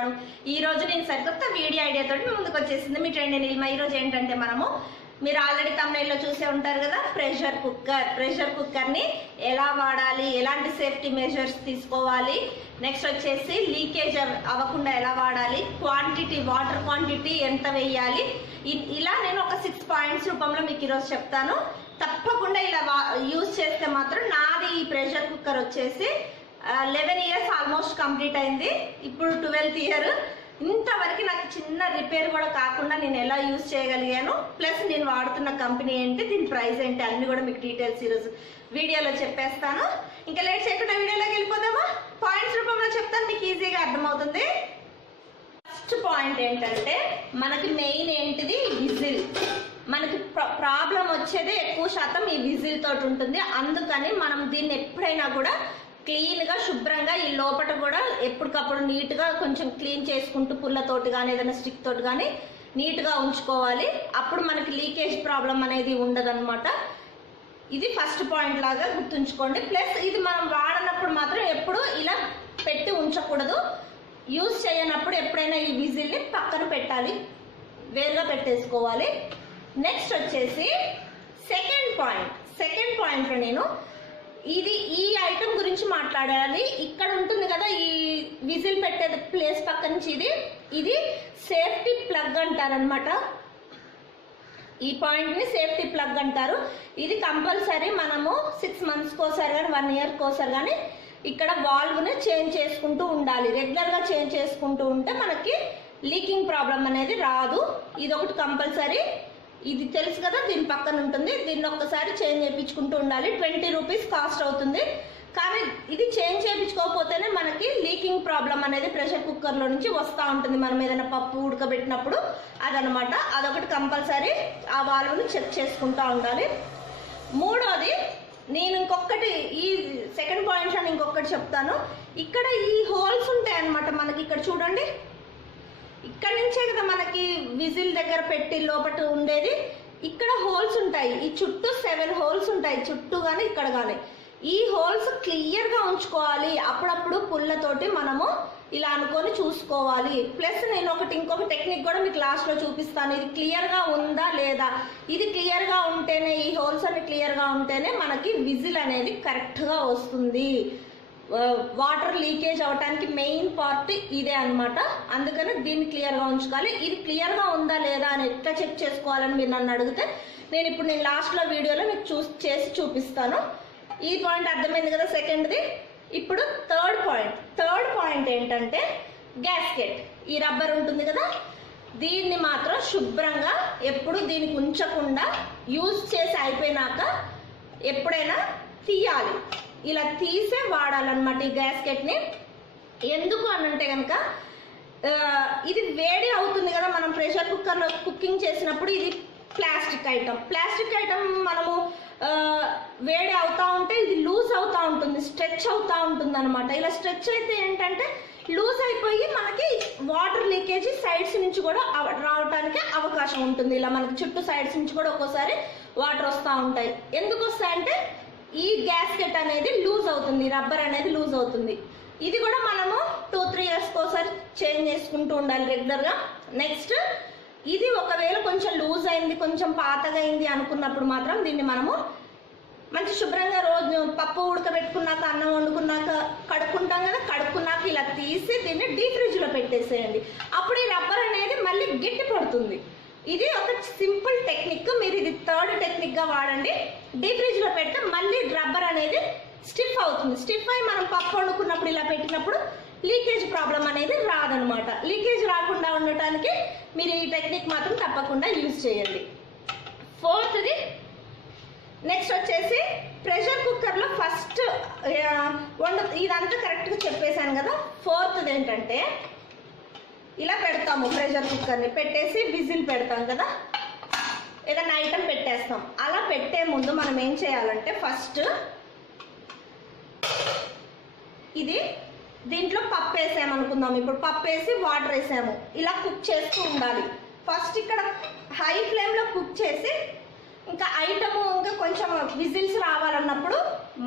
చేస్తున్నాను. ఈ రోజు నేను సరికొత్త వీడియో ఐడియాతో మీ ముందుకు వచ్చేసింది మీ ట్రెండ్ నీలిమ. ఈ రోజు ఏంటంటే మీరు ఆల్రెడీ తమ్నైల్లో చూసే ఉంటారు కదా, ప్రెషర్ కుక్కర్ని ఎలా వాడాలి, ఎలాంటి సేఫ్టీ మెజర్స్ తీసుకోవాలి, నెక్స్ట్ వచ్చేసి లీకేజ్ అవ్వకుండా ఎలా వాడాలి, వాటర్ క్వాంటిటీ ఎంత వేయాలి, ఇలా నేను ఒక 6 పాయింట్స్ రూపంలో మీకు ఈరోజు చెప్తాను. తప్పకుండా ఇలా యూజ్ చేస్తే మాత్రం నాది ఈ ప్రెషర్ కుక్కర్ వచ్చేసి 11 ఇయర్స్ ఆల్మోస్ట్ కంప్లీట్ అయింది. ఇప్పుడు 12th ఇయర్. ఇంతవరకు నాకు చిన్న రిపేర్ కూడా కాకుండా నేను ఎలా యూజ్ చేయగలిగాను, ప్లస్ నేను వాడుతున్న కంపెనీ ఏంటి, దీని ప్రైస్ ఏంటి, అన్ని కూడా మీకు డీటెయిల్స్ ఈరోజు వీడియోలో చెప్పేస్తాను. ఇంకా లేట్ చేయకుండా వీడియోలోకి వెళ్ళిపోదామా? పాయింట్స్ రూపంలో చెప్తాను, మీకు ఈజీగా అర్థమవుతుంది. ఫస్ట్ పాయింట్ ఏంటంటే మనకి మెయిన్ ఏంటిది, విజిల్. మనకి ప్రాబ్లం వచ్చేది ఎక్కువ శాతం ఈ విజిల్ తోటి ఉంటుంది. అందుకని మనం దీన్ని ఎప్పుడైనా కూడా క్లీన్గా శుభ్రంగా ఈ లోపల కూడా ఎప్పటికప్పుడు నీట్గా కొంచెం క్లీన్ చేసుకుంటూ పుల్లతోటి కానీ ఏదైనా స్టిక్ తోటి కానీ నీట్గా ఉంచుకోవాలి. అప్పుడు మనకి లీకేజ్ ప్రాబ్లం అనేది ఉండదన్నమాట. ఇది ఫస్ట్ పాయింట్ లాగా గుర్తుంచుకోండి. ప్లస్ ఇది మనం వాడినప్పుడు మాత్రం ఎప్పుడు ఇలా పెట్టి ఉంచకూడదు. యూజ్ చేయనప్పుడు ఎప్పుడైనా ఈ విజిల్ని పక్కన పెట్టాలి, వేరుగా పెట్టేసుకోవాలి. నెక్స్ట్ వచ్చేసి సెకండ్ పాయింట్లో నేను ఈ ఐటమ్ గురించి మాట్లాడాలి. ఇక్కడ ఉంటుంది కదా ఈ విజిల్ పెట్టే ప్లేస్ పక్క నుంచి ఇది సేఫ్టీ ప్లగ్ అంటారనమాట. ఈ పాయింట్ని సేఫ్టీ ప్లగ్ అంటారు. ఇది కంపల్సరీ మనము 6 మంత్స్కి ఒకసారి కానీ 1 ఇయర్కి ఒకసారి కానీ ఇక్కడ వాల్వ్ని చేంజ్ చేసుకుంటూ ఉండాలి. రెగ్యులర్గా చేంజ్ చేసుకుంటూ ఉంటే మనకి లీకింగ్ ప్రాబ్లం అనేది రాదు. ఇది ఒకటి కంపల్సరీ. ఇది తెలుసు కదా, దీని పక్కన ఉంటుంది. దీన్ని ఒక్కసారి చేంజ్ చేయించుకుంటూ ఉండాలి. 20 రూపీస్ కాస్ట్ అవుతుంది. కానీ ఇది చేంజ్ చేయించుకోకపోతేనే మనకి లీకింగ్ ప్రాబ్లం అనేది ప్రెషర్ కుక్కర్లో నుంచి వస్తూ ఉంటుంది. మనం ఏదైనా పప్పు ఉడకబెట్టినప్పుడు అదనమాట. అదొకటి కంపల్సరీ ఆ వాల్వ్ని చెక్ చేసుకుంటూ ఉండాలి. మూడోది, నేను ఇంకొకటి ఈ సెకండ్ పాయింట్లో ఇంకొకటి చెప్తాను. ఇక్కడ ఈ హోల్స్ ఉంటాయి అన్నమాట. మనకి ఇక్కడ చూడండి, ఇక్కడ నుంచే కదా మనకి విజిల్ దగ్గర పెట్టి లోపల ఉండేది. ఇక్కడ హోల్స్ ఉంటాయి. ఈ చుట్టూ 7 హోల్స్ ఉంటాయి, చుట్టూ కానీ ఇక్కడ కానీ. ఈ హోల్స్ క్లియర్గా ఉంచుకోవాలి. అప్పుడప్పుడు పుల్లతోటి మనము ఇలా అనుకొని చూసుకోవాలి. ప్లస్ నేను ఇంకొక టెక్నిక్ కూడా మీకు లాస్ట్లో చూపిస్తాను. ఇది క్లియర్గా ఉందా లేదా. ఇది క్లియర్గా ఉంటేనే, ఈ హోల్స్ అన్ని క్లియర్గా ఉంటేనే మనకి విజిల్ అనేది కరెక్ట్గా వస్తుంది. వాటర్ లీకేజ్ అవడానికి మెయిన్ పార్ట్ ఇదే అనమాట. అందుకని దీన్ని క్లియర్గా ఉంచుకోవాలి. ఇది క్లియర్గా ఉందా లేదా అని ఎట్లా చెక్ చేసుకోవాలని మీరు నన్ను అడిగితే నేను లాస్ట్లో వీడియోలో మీకు చేసి చూపిస్తాను. ఈ పాయింట్ అర్థమైంది కదా, సెకండ్ది. ఇప్పుడు థర్డ్ పాయింట్ ఏంటంటే గ్యాస్కెట్. ఈ రబ్బర్ ఉంటుంది కదా, దీన్ని మాత్రం శుభ్రంగా ఎప్పుడు దీనికి ఉంచకుండా యూజ్ చేసి అయిపోయినాక ఎప్పుడైనా తీయాలి. ఇలా తీసే వాడాలన్నమాట ఈ గ్యాస్కెట్ని. ఎందుకు అనంటే కనుక ఇది వేడి అవుతుంది కదా, మనం ప్రెషర్ కుక్కర్లో కుకింగ్ చేసినప్పుడు ఇది ప్లాస్టిక్ ఐటమ్ మనము వేడి అవుతూ ఉంటే ఇది లూజ్ అవుతూ ఉంటుంది, స్ట్రెచ్ అవుతూ ఉంటుంది అనమాట. ఇలా స్ట్రెచ్ అయితే ఏంటంటే లూజ్ అయిపోయి మనకి వాటర్ లీకేజ్ సైడ్స్ నుంచి కూడా రావడానికి అవకాశం ఉంటుంది. ఇలా మనకి చుట్టూ సైడ్స్ నుంచి కూడా ఒక్కోసారి వాటర్ వస్తూ ఉంటాయి. ఎందుకు వస్తాయంటే ఈ గ్యాస్కెట్ అనేది లూజ్ అవుతుంది, రబ్బర్ అనేది లూజ్ అవుతుంది. ఇది కూడా మనము 2-3 ఇయర్స్కి ఒకసారి చేంజ్ చేసుకుంటూ ఉండాలి రెగ్యులర్గా. నెక్స్ట్, ఇది ఒకవేళ కొంచెం లూజ్ అయింది, కొంచెం పాతగా అయింది అనుకున్నప్పుడు మాత్రం దీన్ని మనము మంచి శుభ్రంగా రోజు పప్పు ఉడకబెట్టుకున్నాక, అన్నం వండుకున్నాక కడుక్కుంటాం కదా, కడుక్కున్నాక ఇలా తీసి దీన్ని డీప్ ఫ్రిడ్జ్లో పెట్టేసేయండి. అప్పుడు ఈ రబ్బర్ అనేది మళ్ళీ గట్టి పడుతుంది. ఇది ఒక సింపుల్ టెక్నిక్. మీరు ఇది థర్డ్ టెక్నిక్గా వాడండి. డీప్ ఫ్రిడ్జ్లో పెడితే మళ్ళీ రబ్బర్ అనేది స్టిఫ్ అవుతుంది. స్టిఫ్ అయి మనం పప్పు వండుకున్నప్పుడు ఇలా పెట్టినప్పుడు లీకేజ్ ప్రాబ్లం అనేది రాదనమాట. లీకేజ్ రాకుండా ఉండటానికి మీరు ఈ టెక్నిక్ మాత్రం తప్పకుండా యూజ్ చేయండి. ఫోర్త్ది, నెక్స్ట్ వచ్చేసి ప్రెషర్ కుక్కర్లో ఫస్ట్ ఇదంతా కరెక్ట్గా చెప్పేశాను కదా. ఫోర్త్ది ఏంటంటే ఇలా పెడతాము, ప్రెషర్ కుక్కర్ని పెట్టేసి విజిల్ పెడతాం కదా, ఏదైనా ఐటమ్ పెట్టేస్తాం. అలా పెట్టే ముందు మనం ఏం చేయాలంటే ఫస్ట్ దీంట్లో పప్పు వేసామనుకుందాం. ఇప్పుడు పప్పు వేసి వాటర్ వేసాము, ఇలా కుక్ చేస్తూ ఉండాలి. ఫస్ట్ ఇక్కడ హై ఫ్లేమ్లో కుక్ చేసి ఇంకా ఐటము ఇంకా కొంచెం విజిల్స్ రావాలన్నప్పుడు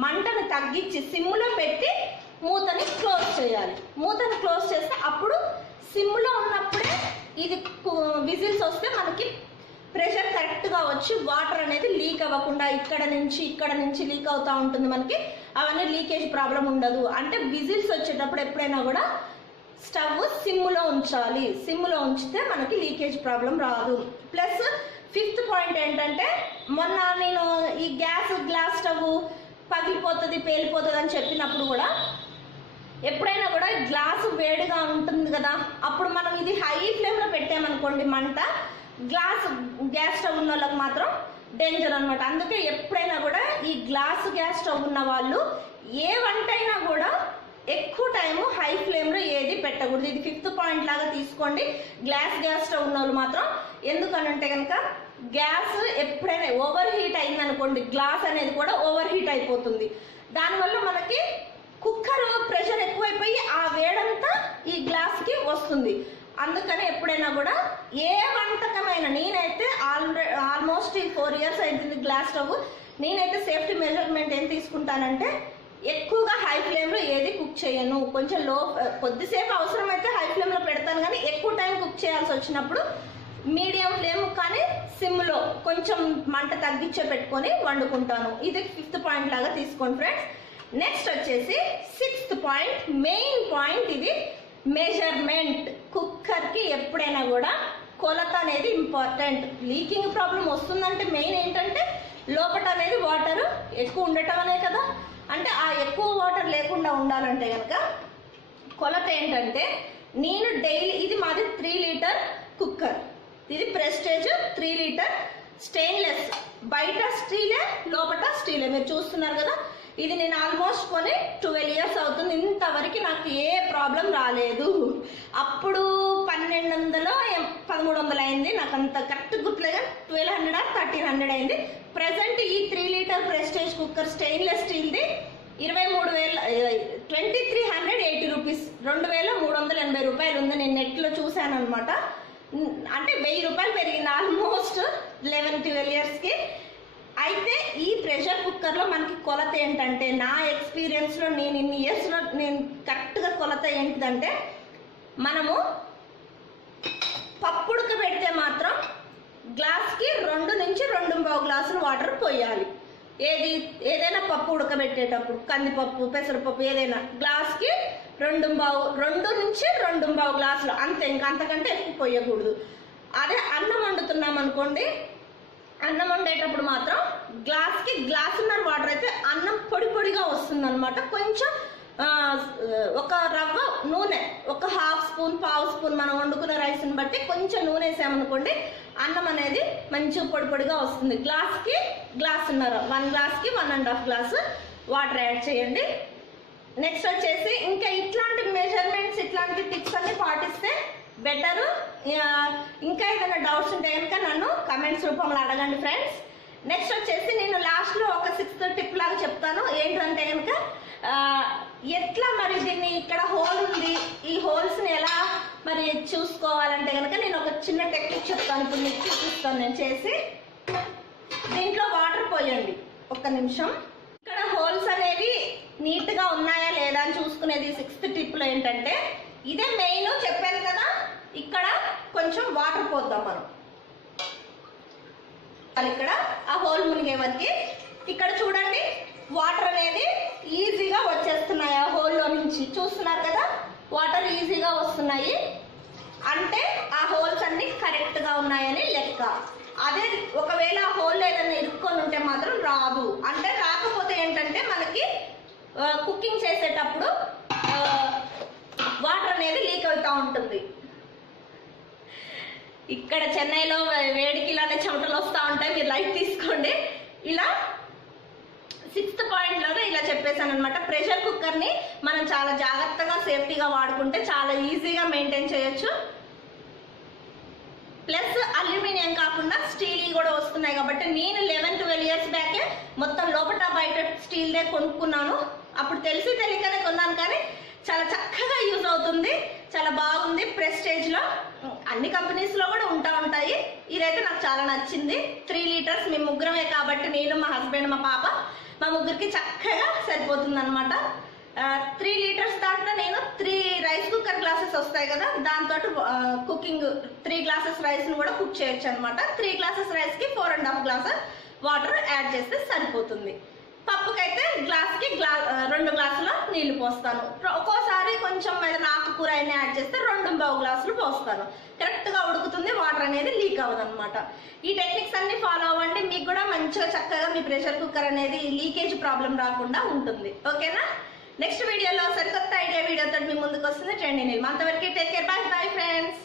మంటను తగ్గించి సిమ్లో పెట్టి మూతని క్లోజ్ చేయాలి. మూతని క్లోజ్ చేస్తే అప్పుడు సిమ్లో ఉన్నప్పుడే ఇది విజిల్స్ వస్తే మనకి ప్రెషర్ కరెక్ట్గా వచ్చి వాటర్ అనేది లీక్ అవ్వకుండా ఇక్కడ నుంచి లీక్ అవుతూ ఉంటుంది మనకి. అవన్నీ లీకేజ్ ప్రాబ్లం ఉండదు. అంటే విజిల్స్ వచ్చేటప్పుడు ఎప్పుడైనా కూడా స్టవ్ సిమ్లో ఉంచాలి. సిమ్లో ఉంచితే మనకి లీకేజ్ ప్రాబ్లం రాదు. ప్లస్ 5th పాయింట్ ఏంటంటే, మొన్న నేను ఈ గ్లాస్ స్టవ్ పగిలిపోతుంది పేలిపోతుంది అని చెప్పినప్పుడు కూడా ఎప్పుడైనా కూడా గ్లాసు వేడిగా ఉంటుంది కదా, అప్పుడు మనం ఇది హై ఫ్లేమ్లో పెట్టామనుకోండి మంట, గ్యాస్ స్టవ్ ఉన్న వాళ్ళకి మాత్రం డేంజర్ అనమాట. అందుకే ఎప్పుడైనా కూడా ఈ గ్యాస్ స్టవ్ ఉన్న వాళ్ళు ఏ వంట అయినా కూడా ఎక్కువ టైము హై ఫ్లేమ్లో ఏది పెట్టకూడదు. ఇది 5th పాయింట్ లాగా తీసుకోండి. గ్యాస్ స్టవ్ ఉన్న వాళ్ళు మాత్రం. ఎందుకనంటే కనుక గ్యాస్ ఎప్పుడైనా ఓవర్ హీట్ అయిందనుకోండి, గ్లాస్ అనేది కూడా ఓవర్ హీట్ అయిపోతుంది. దానివల్ల మనకి కుక్కర్ ప్రెషర్ ఎక్కువైపోయి ఆ వేడంతా ఈ గ్లాస్కి వస్తుంది. అందుకని ఎప్పుడైనా కూడా ఏ వంటకమైనా, నేనైతే ఆల్మోస్ట్ 4 years అవుతుంది గ్లాస్ స్టవ్. నేనైతే సేఫ్టీ మెజర్మెంట్ ఏం తీసుకుంటానంటే, ఎక్కువగా హై ఫ్లేమ్లో ఏది కుక్ చేయను. కొంచెం కొద్దిసేపు అవసరమైతే హై ఫ్లేమ్లో పెడతాను, కానీ ఎక్కువ టైం కుక్ చేయాల్సి వచ్చినప్పుడు మీడియం ఫ్లేమ్ కానీ సిమ్లో కొంచెం మంట తగ్గించే పెట్టుకొని వండుకుంటాను. ఇది 5th పాయింట్ లాగా తీసుకోండి ఫ్రెండ్స్. నెక్స్ట్ వచ్చేసి 6th పాయింట్, మెయిన్ పాయింట్. ఇది మెజర్మెంట్. కుక్కర్కి ఎప్పుడైనా కూడా కొలత అనేది ఇంపార్టెంట్. లీకింగ్ ప్రాబ్లం వస్తుందంటే మెయిన్ ఏంటంటే లోపట అనేది వాటర్ ఎక్కువ ఉండటం అనే కదా. అంటే ఆ ఎక్కువ వాటర్ లేకుండా ఉండాలంటే కనుక కొలత ఏంటంటే, నేను డైలీ, ఇది మాది 3 లీటర్ కుక్కర్. ఇది ప్రెస్టేజ్ 3 లీటర్ స్టెయిన్లెస్. బయట స్టీలే, లోపల స్టీలే, మీరు చూస్తున్నారు కదా. ఇది నేను ఆల్మోస్ట్ కొని 12 years అవుతుంది. ఇంతవరకు నాకు ఏ ప్రాబ్లం రాలేదు. అప్పుడు 1200-1300 అయింది, నాకు అంత కరెక్ట్ గుర్తులేదు. 1200 or 1300 అయింది. ప్రజెంట్ ఈ 3 లీటర్ ప్రెస్టేజ్ కుక్కర్ స్టెయిన్లెస్ స్టీల్ది 2380 రూపీస్, 2380 రూపాయలు ఉంది. నేను నెట్లో చూశాను అనమాట. అంటే 1000 రూపాయలు పెరిగింది ఆల్మోస్ట్ 11-12 yearsకి. అయితే ఈ ప్రెషర్ కుక్కర్లో మనకి కొలత ఏంటంటే, నా ఎక్స్పీరియన్స్లో నేను ఇన్ని ఇయర్స్లో నేను కరెక్ట్గా కొలత ఏంటిదంటే, మనము పప్పు ఉడకబెడితే మాత్రం గ్లాస్కి 2 నుంచి 2.25 గ్లాసులు వాటర్ పోయాలి. ఏదైనా పప్పు ఉడకబెట్టేటప్పుడు, కందిపప్పు, పెసరపప్పు, ఏదైనా గ్లాస్కి 2 నుంచి 2.25 గ్లాసులు అంతే. ఇంకా అంతకంటే ఎక్కువ పోయకూడదు. అదే అన్నం వండుతున్నాం అనుకోండి, అన్నం వండేటప్పుడు మాత్రం గ్లాస్కి 1.5 వాటర్ అయితే అన్నం పొడిగా వస్తుంది అనమాట. కొంచెం ఒక రవ్వ నూనె, ఒక హాఫ్ స్పూన్, పావు స్పూన్ మనం వండుకున్న రైస్ని బట్టి కొంచెం నూనె వేసామనుకోండి, అన్నం అనేది మంచిగా పొడిగా వస్తుంది. గ్లాస్కి 1.5, 1 గ్లాస్కి 1.5 గ్లాసు వాటర్ యాడ్ చేయండి. నెక్స్ట్ వచ్చేసి ఇంకా ఇట్లాంటి మెజర్మెంట్స్, ఇట్లాంటి టిప్స్ అన్ని పాటిస్తే బెటరు. ఇంకా ఏదైనా డౌట్స్ ఉంటే కనుక నన్ను కమెంట్స్ రూపంలో అడగండి ఫ్రెండ్స్. నెక్స్ట్ వచ్చేసి నేను లాస్ట్లో ఒక 6th టిప్ లాగా చెప్తాను. ఏంటంటే కనుక ఎట్లా మరి దీన్ని, ఇక్కడ హోల్ ఉంది, ఈ హోల్స్ని ఎలా మరి చూసుకోవాలంటే కనుక నేను ఒక చిన్న టెక్నిక్ చెప్తాను. ఇప్పుడు మీకు చూపిస్తాను నేను చేసి. దీంట్లో వాటర్ పోయండి 1 నిమిషం. ఇక్కడ హోల్స్ అనేవి నీట్గా ఉన్నాయా లేదా అని చూసుకునేది 6th టిప్లో ఏంటంటే, ఇదే మెయిన్ చెప్పాను కదా. ఇక్కడ కొంచెం వాటర్ పోద్దాం మనం. ఇక్కడ ఆ హోల్ మునిగే వరకు ఇక్కడ చూడండి, వాటర్ అనేది ఈజీగా వచ్చేస్తున్నాయి ఆ హోల్లో నుంచి. చూస్తున్నారు కదా, వాటర్ ఈజీగా వస్తున్నాయి. అంటే ఆ హోల్స్ అన్ని కరెక్ట్గా ఉన్నాయని లెక్క. అదే ఒకవేళ ఆ హోల్లో ఏదైనా ఇరుక్కొని ఉంటే మాత్రం రాదు. అంటే రాకపోతే ఏంటంటే మనకి కుకింగ్ చేసేటప్పుడు వాటర్ అనేది లీక్ అవుతూ ఉంటుంది. ఇక్కడ చెన్నైలో వేడికి ఇలానే చెమటలు వస్తూ ఉంటాయి, మీరు లైట్ తీసుకోండి. ఇలా 6th పాయింట్లోనే ఇలా చెప్పేశాను అనమాట. ప్రెషర్ కుక్కర్ని మనం చాలా జాగ్రత్తగా సేఫ్టీగా వాడుకుంటే చాలా ఈజీగా మెయింటైన్ చేయొచ్చు. ప్లస్ అల్యూమినియం కాకుండా స్టీల్ కూడా వస్తున్నాయి కాబట్టి, నేను 11-12 years బ్యాకే మొత్తం లోపల బయట స్టీల్దే కొనుక్కున్నాను. అప్పుడు తెలిసి తెలియకనే కొన్నాను, కానీ చాలా చక్కగా యూజ్ అవుతుంది, చాలా బాగుంది. ప్రెస్టేజ్లో అన్ని కంపెనీస్లో కూడా ఉంటాయి. ఇదైతే నాకు చాలా నచ్చింది. 3 లీటర్స్, మేము ముగ్గురమే కాబట్టి, నేను, మా హస్బెండ్, మా పాప, మా ముగ్గురికి చక్కగా సరిపోతుంది అనమాట. 3 లీటర్స్ దాంట్లో నేను 3 రైస్ కుక్కర్ గ్లాసెస్ వస్తాయి కదా, దాంతో కుకింగ్ 3 గ్లాసెస్ రైస్ని కూడా కుక్ చేయొచ్చు అనమాట. 3 గ్లాసెస్ రైస్కి 4.5 గ్లాసెస్ వాటర్ యాడ్ చేస్తే సరిపోతుంది. పప్పుకైతే గ్లాస్కి 2 గ్లాసుల నీళ్లు పోస్తాను. ఒక్కోసారి కొంచెం ఏదైనా ఆకుకూర అయినా యాడ్ చేస్తే 2.5 గ్లాసులు పోస్తాను. కరెక్ట్గా ఉడుకుతుంది, వాటర్ అనేది లీక్ అవ్వదు అనమాట. ఈ టెక్నిక్స్ అన్ని ఫాలో అవ్వండి, మీకు కూడా మంచిగా చక్కగా మీ ప్రెషర్ కుక్కర్ అనేది లీకేజ్ ప్రాబ్లం రాకుండా ఉంటుంది. ఓకేనా? నెక్స్ట్ వీడియోలో సరికొత్త ఐడియా వీడియోతో మీ ముందుకు వస్తుంది ట్రెండింగ్. అంతవరకు take care, by bye friends.